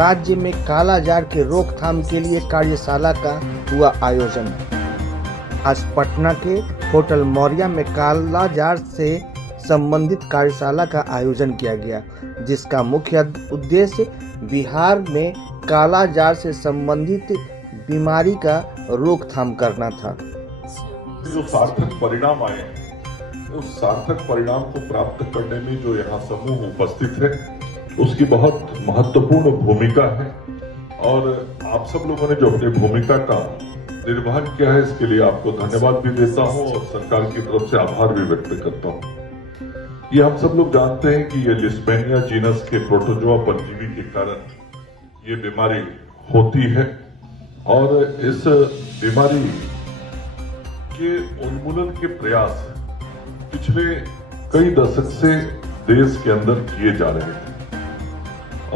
राज्य में कालाजार के रोकथाम के लिए कार्यशाला का हुआ आयोजन। आज पटना के होटल मौर्या में कालाजार से संबंधित कार्यशाला का आयोजन किया गया, जिसका मुख्य उद्देश्य बिहार में कालाजार से संबंधित बीमारी का रोकथाम करना था। जो सार्थक परिणाम आए, उस सार्थक परिणाम को प्राप्त करने में जो यहाँ समूह उपस्थित है, उसकी बहुत महत्वपूर्ण भूमिका है और आप सब लोगों ने जो अपनी भूमिका का निर्वहन किया है, इसके लिए आपको धन्यवाद भी देता हूँ और सरकार की तरफ से आभार भी व्यक्त करता हूँ। ये हम सब लोग जानते हैं कि ये लिस्पेनिया जीनस के प्रोटोजोआ परजीवी के कारण ये बीमारी होती है और इस बीमारी के उन्मूलन के प्रयास पिछले कई दशक से देश के अंदर किए जा रहे थे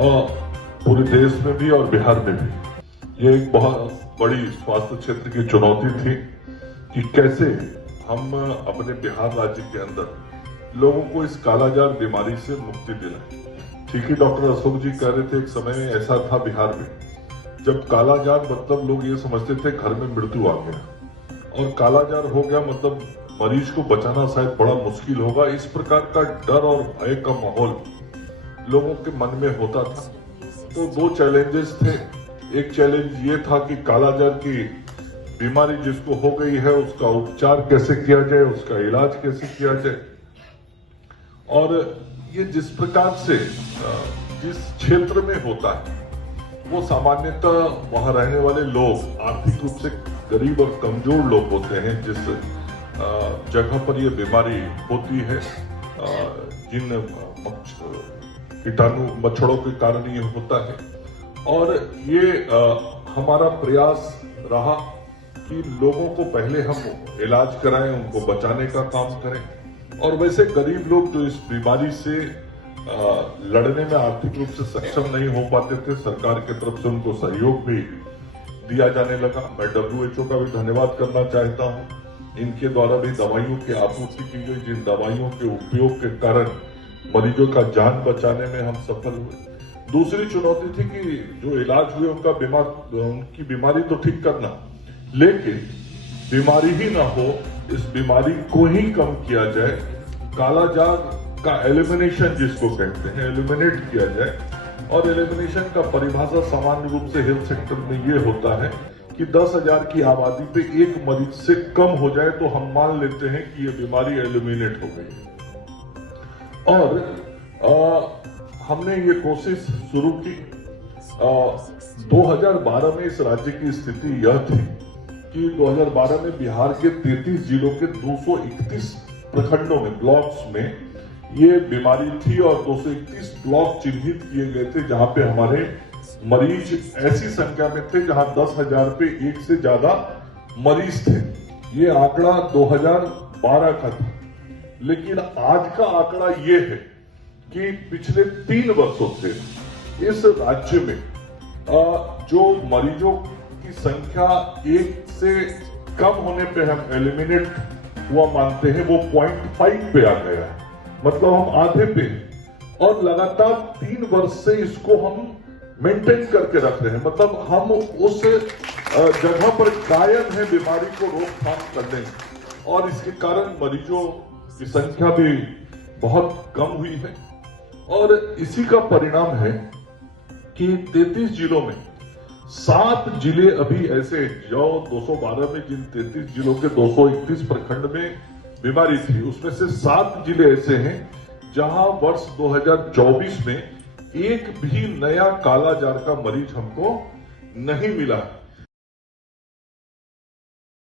और पूरे देश में भी और बिहार में भी। ये एक बहुत बड़ी स्वास्थ्य क्षेत्र की चुनौती थी कि कैसे हम अपने बिहार राज्य के अंदर लोगों को इस कालाजार बीमारी से मुक्ति दिलाएं। ठीक ही डॉक्टर अशोक जी कह रहे थे, एक समय में ऐसा था बिहार में जब कालाजार मतलब लोग ये समझते थे घर में मृत्यु आ गया और कालाजार हो गया मतलब मरीज को बचाना शायद बड़ा मुश्किल होगा। इस प्रकार का डर और भय का माहौल लोगों के मन में होता था। तो दो चैलेंजेस थे। एक चैलेंज ये था कि कालाजार की बीमारी जिसको हो गई है उसका उपचार कैसे किया जाए, उसका इलाज कैसे किया जाए। और ये जिस प्रकार से जिस क्षेत्र में होता है वो सामान्यतः वहां रहने वाले लोग आर्थिक रूप से गरीब और कमजोर लोग होते हैं। जिस जगह पर ये बीमारी होती है, जिन कीटाणु मच्छरों के कारण ये होता है और ये हमारा प्रयास रहा कि लोगों को पहले हम इलाज कराएं, उनको बचाने का काम करें। और वैसे गरीब लोग जो इस बीमारी से लड़ने में आर्थिक रूप से सक्षम नहीं हो पाते थे, सरकार की तरफ से उनको सहयोग भी दिया जाने लगा। मैं WHO का भी धन्यवाद करना चाहता हूँ। इनके द्वारा भी दवाइयों की आपूर्ति की गई, जिन दवाइयों के उपयोग के कारण मरीजों का जान बचाने में हम सफल हुए। दूसरी चुनौती थी कि जो इलाज हुए उनकी बीमारी तो ठीक करना, लेकिन बीमारी ही ना हो, इस बीमारी को ही कम किया जाए। कालाजार का एलिमिनेशन जिसको कहते हैं, एलिमिनेट किया जाए। और एलिमिनेशन का परिभाषा सामान्य रूप से हेल्थ सेक्टर में ये होता है कि 10,000 की आबादी पे एक मरीज से कम हो जाए तो हम मान लेते हैं कि ये बीमारी एलिमिनेट हो गई। और हमने ये कोशिश शुरू की। 2012 में इस राज्य की स्थिति यह थी कि 2012 में बिहार के 33 जिलों के 231 प्रखंडों में, ब्लॉक्स में ये बीमारी थी और 231 ब्लॉक चिन्हित किए गए थे जहां पे हमारे मरीज ऐसी संख्या में थे जहां 10,000 पे एक से ज्यादा मरीज थे। ये आंकड़ा 2012 का था, लेकिन आज का आंकड़ा ये है कि पिछले 3 वर्षों से इस राज्य में जो मरीजों की संख्या एक से कम होने पे हम एलिमिनेट हुआ मानते हैं, वो 0.5 पे आ गया है। मतलब हम आधे पे हैं और लगातार 3 वर्ष से इसको हम मेंटेन करके रख रहे हैं। मतलब हम उस जगह पर कायम है बीमारी को रोकथाम करने में और इसके कारण मरीजों की संख्या भी बहुत कम हुई है। और इसी का परिणाम है कि 33 जिलों में 7 जिले अभी ऐसे, जो 212 में जिन 33 जिलों के 231 प्रखंड में बीमारी थी, उसमें से 7 जिले ऐसे हैं जहां वर्ष 2024 में एक भी नया कालाजार का मरीज हमको नहीं मिला।